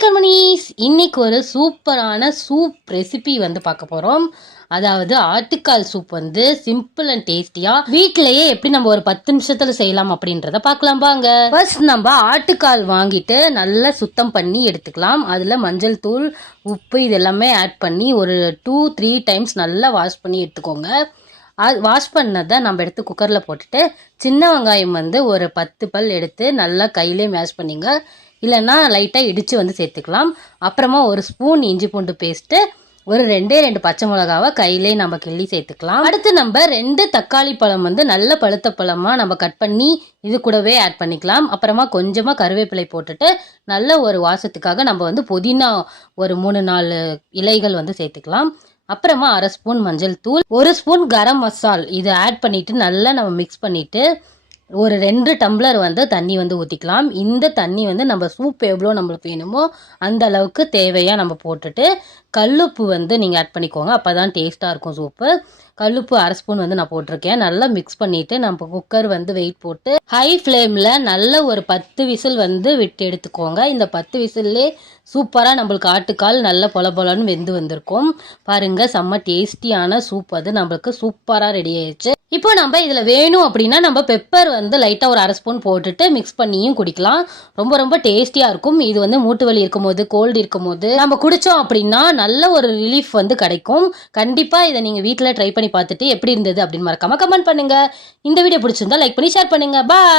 Hi கர்மனீஸ், இன்னைக்கு ஒரு சூப்பரான சூப் ரெசிபி வந்து பார்க்க போகிறோம். அதாவது ஆட்டுக்கால் சூப் வந்து சிம்பிள் அண்ட் டேஸ்டியாக வீட்டிலையே எப்படி நம்ம ஒரு 10 நிமிஷத்தில் செய்யலாம் அப்படின்றத பார்க்கலாம் வாங்க. ஃபர்ஸ்ட் நம்ம ஆட்டுக்கால் வாங்கிட்டு நல்லா சுத்தம் பண்ணி எடுத்துக்கலாம். அதில் மஞ்சள் தூள், உப்பு இது எல்லாமே ஆட் பண்ணி ஒரு 2-3 டைம்ஸ் நல்லா வாஷ் பண்ணி எடுத்துக்கோங்க. அது வாஷ் பண்ணதை நம்ம எடுத்து குக்கரில் போட்டுட்டு சின்ன வெங்காயம் வந்து ஒரு 10 பல் எடுத்து நல்லா கையிலே மேஷ் பண்ணிங்க, இல்லைன்னா லைட்டாக இடித்து வந்து சேர்த்துக்கலாம். அப்புறமா ஒரு ஸ்பூன் இஞ்சி பூண்டு பேஸ்ட்டு, ஒரு 2 பச்சை மிளகாவை கையிலே நம்ம கிள்ளி சேர்த்துக்கலாம். அடுத்து நம்ம 2 தக்காளி பழம் வந்து நல்ல பழுத்த பழமாக நம்ம கட் பண்ணி இது கூடவே ஆட் பண்ணிக்கலாம். அப்புறமா கொஞ்சமாக கருவேப்பிலை போட்டுட்டு நல்ல ஒரு வாசத்துக்காக நம்ம வந்து புதினா ஒரு 3-4 இலைகள் வந்து சேர்த்துக்கலாம். அப்புறமா 1/2 ஸ்பூன் மஞ்சள் தூள், 1 ஸ்பூன் கரம் மசால் இதை ஆட் பண்ணிவிட்டு நல்லா நம்ம மிக்ஸ் பண்ணிவிட்டு ஒரு 2 டம்ளர் வந்து தண்ணி வந்து ஊற்றிக்கலாம். இந்த தண்ணி வந்து நம்ம சூப் எவ்வளோ நம்மளுக்கு வேணுமோ அந்த அளவுக்கு தேவையாக நம்ம போட்டுட்டு கல்லுப்பு வந்து நீங்கள் ஆட் பண்ணிக்கோங்க. அப்போ தான் டேஸ்ட்டாக இருக்கும் சூப்பு. கல்லுப்பு 1/2 ஸ்பூன் வந்து நான் போட்டிருக்கேன். நல்லா மிக்ஸ் பண்ணிவிட்டு நம்ம குக்கர் வந்து வெயிட் போட்டு ஹை ஃப்ளேமில் நல்ல ஒரு 10 விசில் வந்து விட்டு எடுத்துக்கோங்க. இந்த 10 விசில்லே சூப்பராக நம்மளுக்கு ஆட்டுக்கால் நல்ல பொலன்னு வெந்து வந்திருக்கும். பாருங்கள், செம்ம டேஸ்டியான சூப் அது நம்மளுக்கு சூப்பராக ரெடி ஆயிடுச்சு. இப்போ நம்ம இதில் வேணும் அப்படின்னா நம்ம பெப்பர் வந்து லைட்டாக ஒரு 1/2 ஸ்பூன் போட்டுட்டு மிக்ஸ் பண்ணியும் குடிக்கலாம். ரொம்ப ரொம்ப டேஸ்டியாக இருக்கும். இது வந்து மூட்டு வலி இருக்கும் போது, கோல்டு இருக்கும் போது நம்ம குடித்தோம் அப்படின்னா நல்ல ஒரு ரிலீஃப் வந்து கிடைக்கும். கண்டிப்பாக இதை நீங்கள் வீட்டில் ட்ரை பண்ணி பார்த்துட்டு எப்படி இருந்தது அப்படின்னு மறக்காம கமெண்ட் பண்ணுங்கள். இந்த வீடியோ பிடிச்சிருந்தா லைக் பண்ணி ஷேர் பண்ணுங்கள். பாய்.